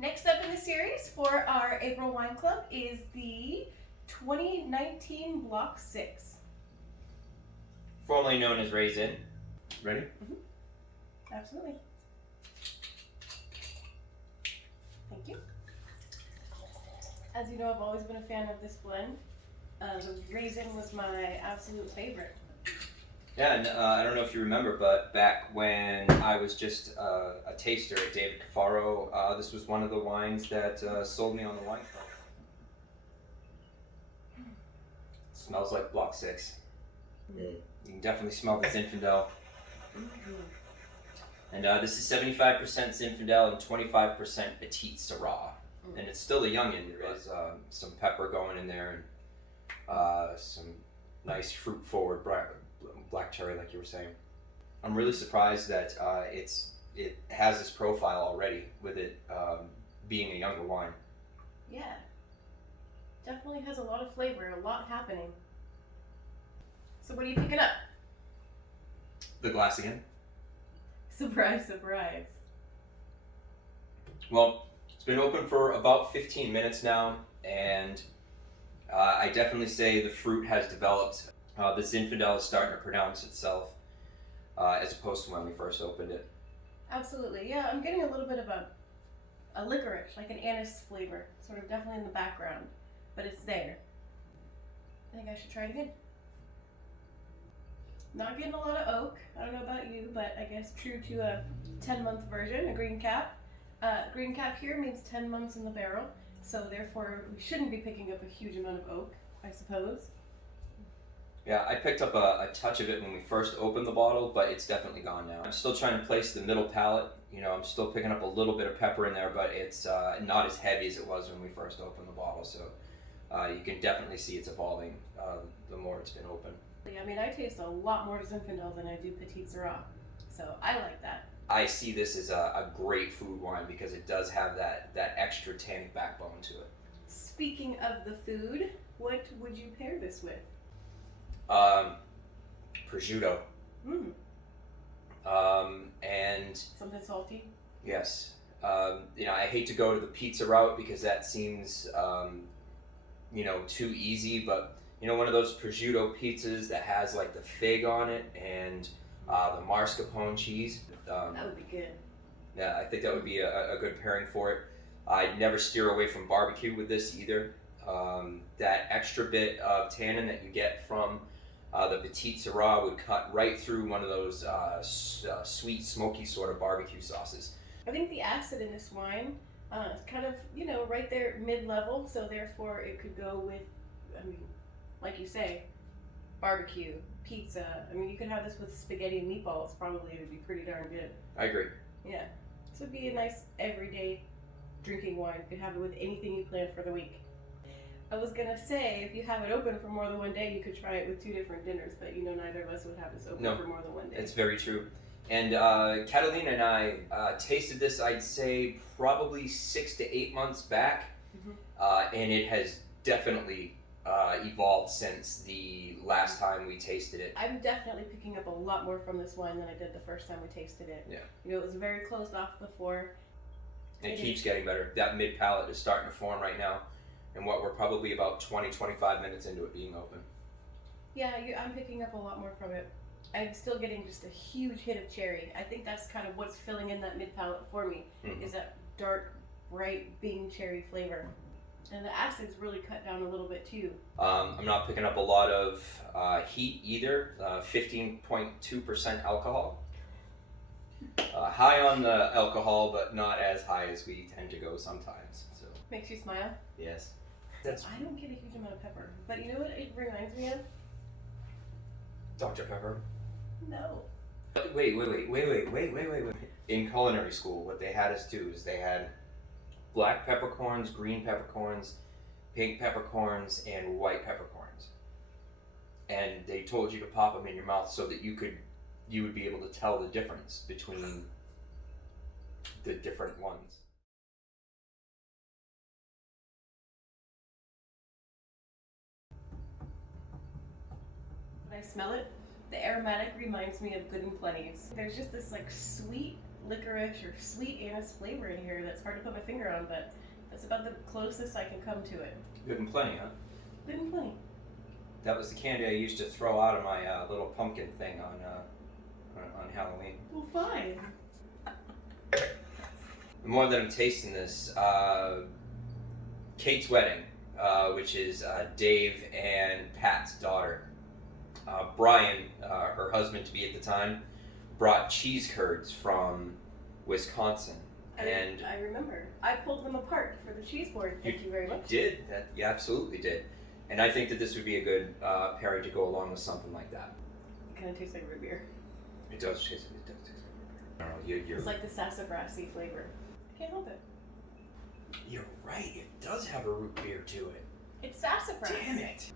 Next up in the series for our April Wine Club is the 2019 Block 6. Formerly known as RaiZin. Ready? Absolutely. Thank you. As you know, I've always been a fan of this blend. RaiZin was my absolute favorite. Yeah, and I don't know if you remember, but back when I was just a taster at David Cafaro, this was one of the wines that sold me on the wine club. Smells like Block 6. You can definitely smell the Zinfandel. And this is 75% Zinfandel and 25% Petite Syrah. And it's still a youngin'. There is some pepper going in there and some nice fruit-forward black cherry, like you were saying. I'm really surprised that it has this profile already, with it being a younger wine. Yeah. Definitely has a lot of flavor, a lot happening. So what are you picking up? The glass again. Surprise, surprise. Well, it's been open for about 15 minutes now, and I definitely say the fruit has developed. The Zinfandel is starting to pronounce itself as opposed to when we first opened it. Absolutely, yeah. I'm getting a little bit of a licorice, like an anise flavor, sort of definitely in the background, but it's there. I think I should try it again. Not getting a lot of oak. I don't know about you, but I guess true to a 10-month version, a green cap. Green cap here means 10 months in the barrel, so therefore we shouldn't be picking up a huge amount of oak, I suppose. Yeah, I picked up a touch of it when we first opened the bottle, but it's definitely gone now. I'm still trying to place the middle palate. You know, I'm still picking up a little bit of pepper in there, but it's not as heavy as it was when we first opened the bottle, so you can definitely see it's evolving the more it's been open. I mean, I taste a lot more Zinfandel than I do Petite Syrah, so I like that. I see this as a great food wine because it does have that extra tannic backbone to it. Speaking of the food, what would you pair this with? Prosciutto. And something salty? Yes. You know, I hate to go to the pizza route because that seems, you know, too easy, but you know, one of those prosciutto pizzas that has like the fig on it and the mascarpone cheese. That would be good. Yeah, I think that would be a good pairing for it. I'd never steer away from barbecue with this either. That extra bit of tannin that you get from the Petite Syrah would cut right through one of those sweet, smoky sort of barbecue sauces. I think the acid in this wine is kind of, you know, right there mid-level, so therefore it could go with, I mean, like you say, barbecue, pizza. I mean, you could have this with spaghetti and meatballs. Probably it would be pretty darn good. I agree. Yeah, this would be a nice everyday drinking wine. You could have it with anything you plan for the week. I was gonna say, if you have it open for more than one day, you could try it with 2 different dinners, but you know neither of us would have this open for more than one day. It's very true. And Catalina and I tasted this, I'd say, probably 6 to 8 months back, and it has definitely evolved since the last time we tasted it. I'm definitely picking up a lot more from this wine than I did the first time we tasted it. Yeah. You know, it was very closed off before. It keeps getting better. That mid palate is starting to form right now, and what we're probably about 20-25 minutes into it being open. Yeah, I'm picking up a lot more from it. I'm still getting just a huge hit of cherry. I think that's kind of what's filling in that mid palate for me, is that dark, bright Bing cherry flavor. And the acid's really cut down a little bit too. I'm not picking up a lot of heat either. 15.2% alcohol. High on the alcohol, but not as high as we tend to go sometimes. So makes you smile? Yes. I don't get a huge amount of pepper, but you know what it reminds me of? Dr. Pepper. No. Wait. In culinary school, what they had us do is they had black peppercorns, green peppercorns, pink peppercorns, and white peppercorns. And they told you to pop them in your mouth so that you would be able to tell the difference between the different ones. When I smell it, the aromatic reminds me of Good and Plenty's. There's just this like sweet licorice or sweet anise flavor in here that's hard to put my finger on, but that's about the closest I can come to it. Good and plenty, huh? Good and plenty. That was the candy I used to throw out of my little pumpkin thing on Halloween. Well, fine. The more that I'm tasting this, Kate's wedding, which is Dave and Pat's daughter. Brian, her husband to be at the time, brought cheese curds from Wisconsin. And I remember. I pulled them apart for the cheese board. Thank you very much. You did. You absolutely did. And I think that this would be a good pairing to go along with something like that. It kind of tastes like root beer. It does taste like root beer. I don't know, It's like the sassafrasy flavor. I can't help it. You're right. It does have a root beer to it. It's sassafras. Damn it.